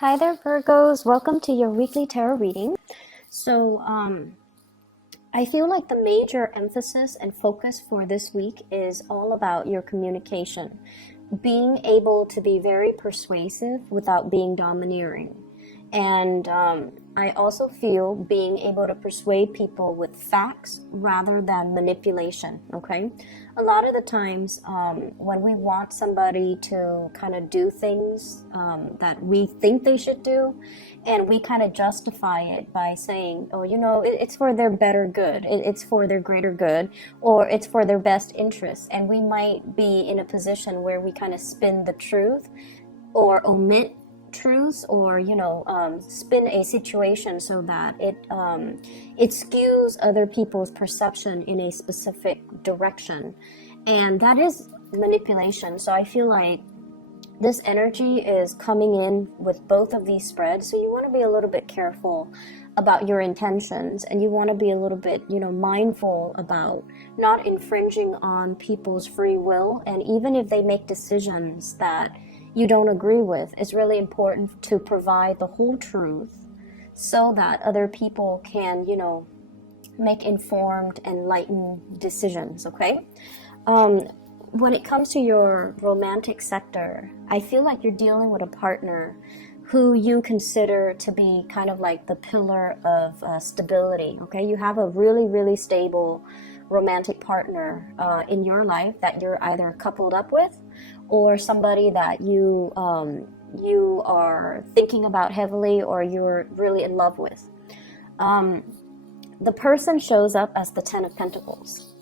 Hi there, Virgos. Welcome to your weekly tarot reading. So, I feel like the major emphasis and focus for this week is all about your communication. Being able to be very persuasive without being domineering. And I also feel being able to persuade people with facts rather than manipulation, okay? A lot of the times when we want somebody to kind of do things that we think they should do, and we kind of justify it by saying, oh, it's for their better good, it's for their greater good, or it's for their best interest. And we might be in a position where we kind of spin the truth or omit truths, or spin a situation so that it skews other people's perception in a specific direction, and that is manipulation. So I feel like this energy is coming in with both of these spreads, so you want to be a little bit careful about your intentions, and you want to be a little bit mindful about not infringing on people's free will. And even if they make decisions that you don't agree with, it's really important to provide the whole truth so that other people can, make informed, enlightened decisions, okay? When it comes to your romantic sector, I feel like you're dealing with a partner who you consider to be kind of like the pillar of stability, okay? You have a really, really stable romantic partner in your life that you're either coupled up with, or somebody that you are thinking about heavily, or you're really in love with. The person shows up as the Ten of Pentacles.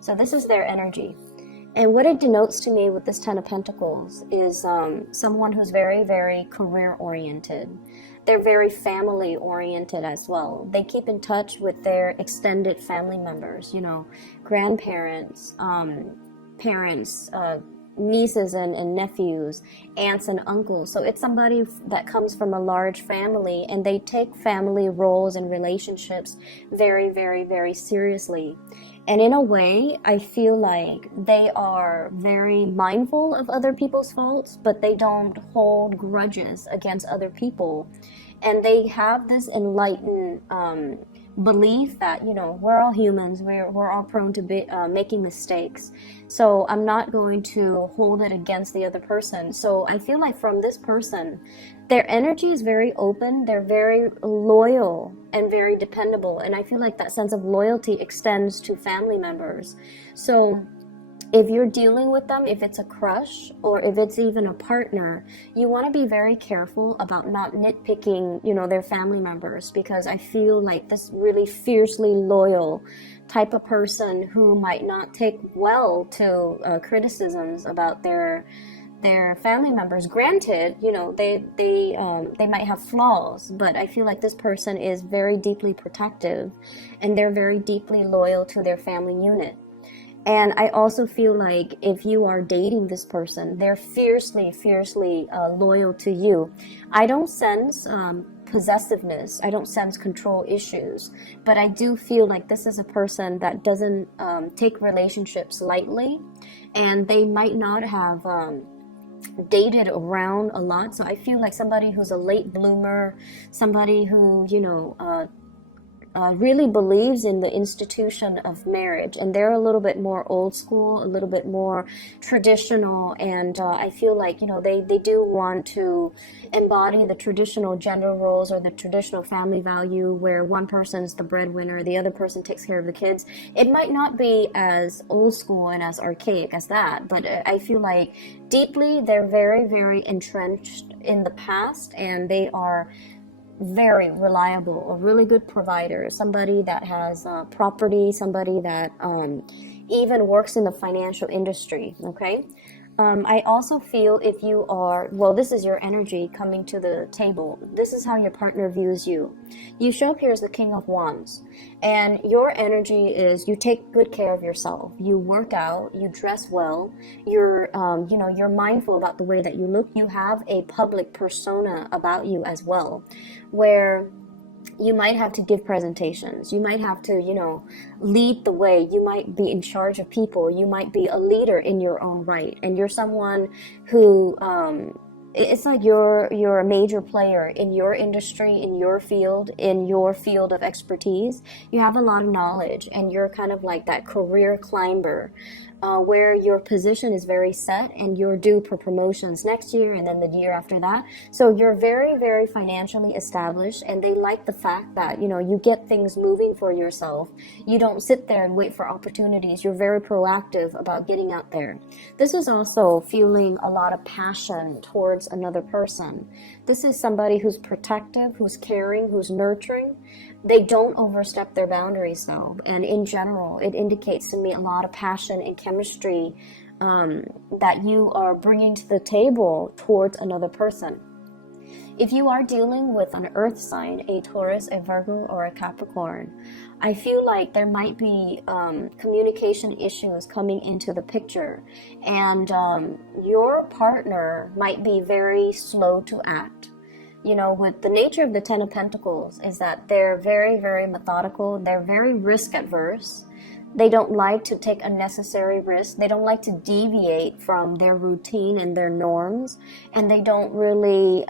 So this is their energy. And what it denotes to me with this Ten of Pentacles is someone who's very, very career-oriented. They're very family-oriented as well. They keep in touch with their extended family members, grandparents, parents, nieces and nephews, aunts and uncles. So it's somebody that comes from a large family, and they take family roles and relationships very, very, very seriously. And in a way, I feel like they are very mindful of other people's faults, but they don't hold grudges against other people. And they have this enlightened belief that, we're all humans, we're all prone to making mistakes. So I'm not going to hold it against the other person. So I feel like from this person, their energy is very open, they're very loyal and very dependable. And I feel like that sense of loyalty extends to family members. So if you're dealing with them, if it's a crush or if it's even a partner, you want to be very careful about not nitpicking, their family members, because I feel like this really fiercely loyal type of person who might not take well to criticisms about their family members. Granted, they might have flaws, but I feel like this person is very deeply protective, and they're very deeply loyal to their family unit. And I also feel like if you are dating this person, they're fiercely, fiercely loyal to you. I don't sense possessiveness. I don't sense control issues. But I do feel like this is a person that doesn't take relationships lightly. And they might not have dated around a lot. So I feel like somebody who's a late bloomer, somebody who, really believes in the institution of marriage, and they're a little bit more old school, a little bit more traditional, and I feel like they do want to embody the traditional gender roles or the traditional family value where one person's the breadwinner, the other person takes care of the kids. It might not be as old school and as archaic as that, but I feel like deeply they're very, very entrenched in the past, and they are very reliable, a really good provider, somebody that has property, somebody that even works in the financial industry, okay? I also feel if you are, this is your energy coming to the table. This is how your partner views you. You show up here as the King of Wands, and your energy is you take good care of yourself. You work out, you dress well, you're mindful about the way that you look. You have a public persona about you as well, where you might have to give presentations. You might have to, lead the way. You might be in charge of people. You might be a leader in your own right. And you're someone who it's like you're a major player in your industry, in your field of expertise. You have a lot of knowledge, and you're kind of like that career climber, where your position is very set and you're due for promotions next year and then the year after that. So you're very, very financially established, and they like the fact that, you know, you get things moving for yourself. You don't sit there and wait for opportunities. You're very proactive about getting out there. This is also feeling a lot of passion towards another person. This is somebody who's protective, who's caring, who's nurturing. They don't overstep their boundaries though, and in general it indicates to me a lot of passion and chemistry that you are bringing to the table towards another person. If you are dealing with an earth sign, a Taurus, a Virgo, or a Capricorn, I feel like there might be communication issues coming into the picture, and your partner might be very slow to act. You know, with the nature of the Ten of Pentacles is that they're very, very methodical. They're very risk adverse. They don't like to take unnecessary risks. They don't like to deviate from their routine and their norms. And they don't really,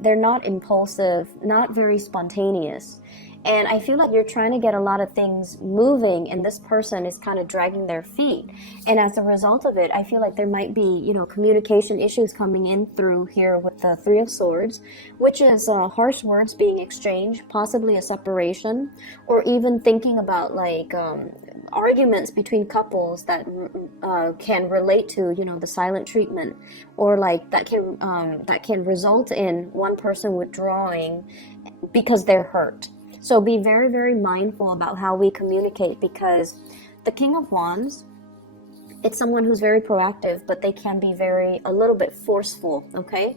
they're not impulsive, not very spontaneous. And I feel like you're trying to get a lot of things moving, and this person is kind of dragging their feet. And as a result of it, I feel like there might be, you know, communication issues coming in through here with the Three of Swords, which is harsh words being exchanged, possibly a separation, or even thinking about like arguments between couples that can relate to, you know, the silent treatment, or like that can result in one person withdrawing because they're hurt. So be very, very mindful about how we communicate, because the King of Wands, it's someone who's very proactive, but they can be a little bit forceful, okay?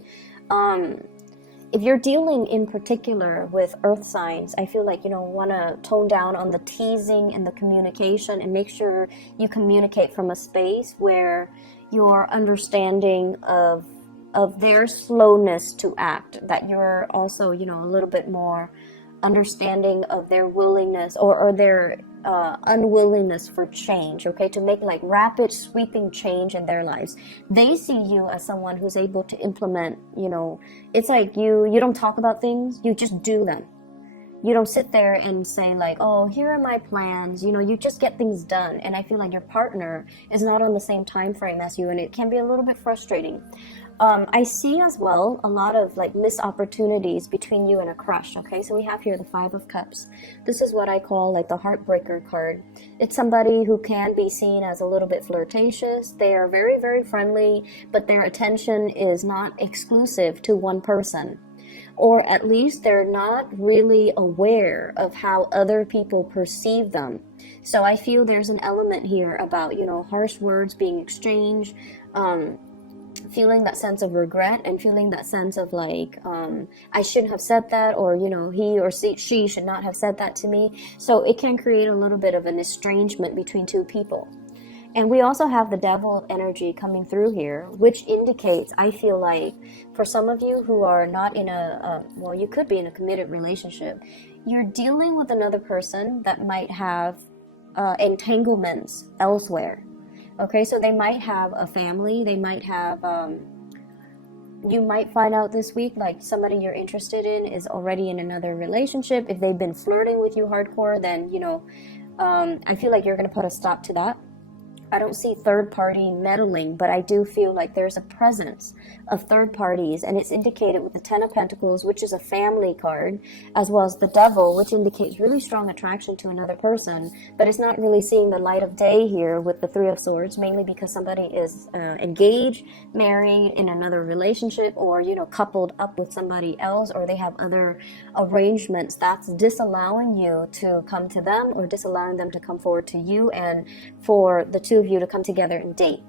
If you're dealing in particular with earth signs, I feel like, you know, want to tone down on the teasing and the communication, and make sure you communicate from a space where you're understanding of their slowness to act, that you're also, you know, a little bit more understanding of their willingness or their unwillingness for change, okay, to make like rapid sweeping change in their lives. They see you as someone who's able to implement, you know, it's like you don't talk about things, you just do them. You don't sit there and say like, oh, here are my plans, you know, you just get things done. And I feel like your partner is not on the same time frame as you, and it can be a little bit frustrating. I see as well a lot of like missed opportunities between you and a crush, okay? So we have here the Five of Cups. This is what I call like the heartbreaker card. It's somebody who can be seen as a little bit flirtatious. They are very, very friendly, but their attention is not exclusive to one person. Or at least they're not really aware of how other people perceive them. So I feel there's an element here about, you know, harsh words being exchanged, feeling that sense of regret, and feeling that sense of like, I shouldn't have said that, or, you know, he or she should not have said that to me. So it can create a little bit of an estrangement between two people. And we also have the Devil energy coming through here, which indicates, I feel like, for some of you who are not in well, you could be in a committed relationship, you're dealing with another person that might have entanglements elsewhere. Okay, so they might have a family, they might have, you might find out this week, like somebody you're interested in is already in another relationship. If they've been flirting with you hardcore, then, you know, I feel like you're going to put a stop to that. I don't see third party meddling, but I do feel like there's a presence of third parties, and it's indicated with the Ten of Pentacles, which is a family card, as well as the Devil, which indicates really strong attraction to another person, but it's not really seeing the light of day here with the Three of Swords, mainly because somebody is engaged, married, in another relationship, or, you know, coupled up with somebody else, or they have other arrangements that's disallowing you to come to them, or disallowing them to come forward to you, and for the two of you to come together and date.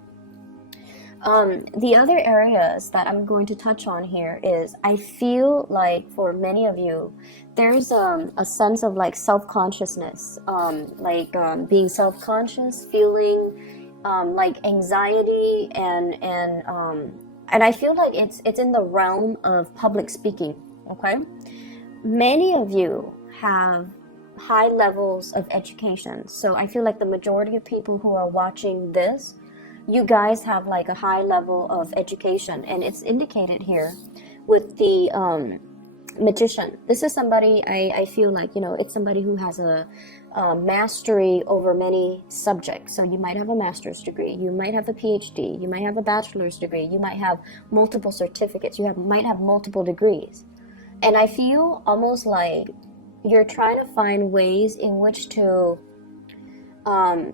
The other areas that I'm going to touch on here is, I feel like for many of you, there's a sense of like self-consciousness, being self-conscious, feeling like anxiety, and I feel like it's in the realm of public speaking. Okay, many of you have high levels of education, so I feel like the majority of people who are watching this you guys have like a high level of education, and it's indicated here with the magician. This is somebody, I feel like, you know, it's somebody who has a mastery over many subjects. So you might have a master's degree, you might have a PhD, you might have a bachelor's degree, you might have multiple certificates, might have multiple degrees. And I feel almost like you're trying to find ways in which to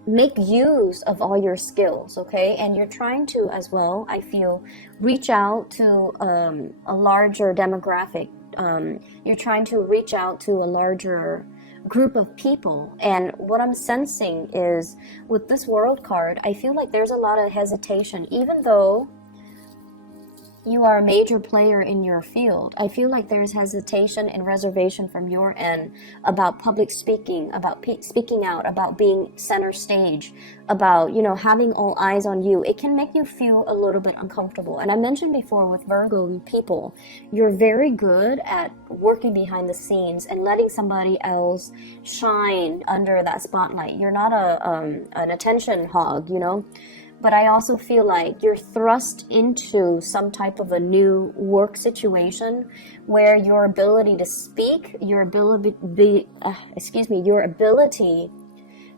make use of all your skills, okay? And you're trying to, as well, I feel, reach out to a larger demographic. You're trying to reach out to a larger group of people. And what I'm sensing is, with this World card, I feel like there's a lot of hesitation. Even though you are a major player in your field, I feel like there's hesitation and reservation from your end about public speaking, about speaking out, about being center stage, about, you know, having all eyes on you. It can make you feel a little bit uncomfortable. And I mentioned before, with Virgo people, you're very good at working behind the scenes and letting somebody else shine under that spotlight. You're not an attention hog, you know. But I also feel like you're thrust into some type of a new work situation where your ability to speak, your ability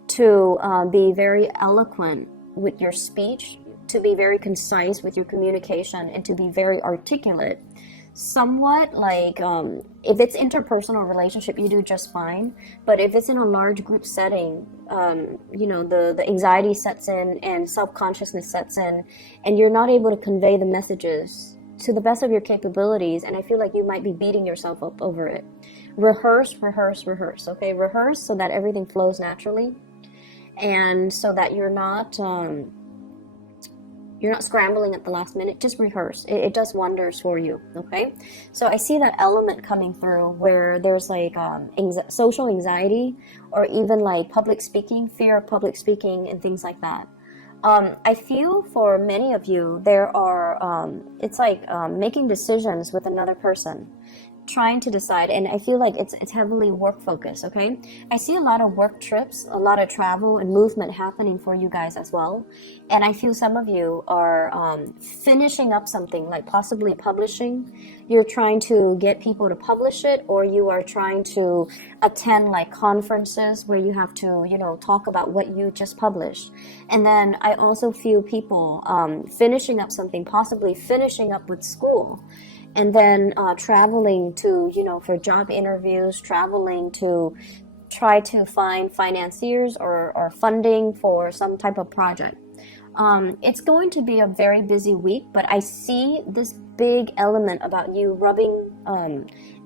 to be very eloquent with your speech, to be very concise with your communication, and to be very articulate. Somewhat like, if it's interpersonal relationship, you do just fine. But if it's in a large group setting, you know, the anxiety sets in and self-consciousness sets in, and you're not able to convey the messages to the best of your capabilities. And I feel like you might be beating yourself up over it. Rehearse, okay? Rehearse so that everything flows naturally, and so that you're not scrambling at the last minute. Just rehearse. It does wonders for you, okay? So I see that element coming through where there's like social anxiety, or even like public speaking, fear of public speaking and things like that. I feel for many of you, there are, it's like making decisions with another person, trying to decide, and I feel like it's heavily work focused, okay? I see a lot of work trips, a lot of travel and movement happening for you guys as well. And I feel some of you are finishing up something, like possibly publishing. You're trying to get people to publish it, or you are trying to attend like conferences where you have to, you know, talk about what you just published. And then I also feel people finishing up something, possibly finishing up with school. And then traveling to, you know, for job interviews, traveling to try to find financiers or funding for some type of project. It's going to be a very busy week, but I see this big element about you rubbing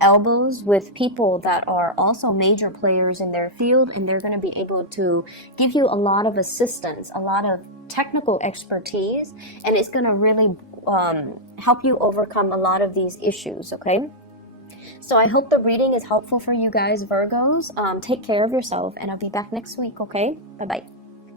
elbows with people that are also major players in their field, and they're going to be able to give you a lot of assistance, a lot of technical expertise, and it's going to really help you overcome a lot of these issues, okay? So I hope the reading is helpful for you guys, Virgos. Take care of yourself, and I'll be back next week, okay? Bye-bye.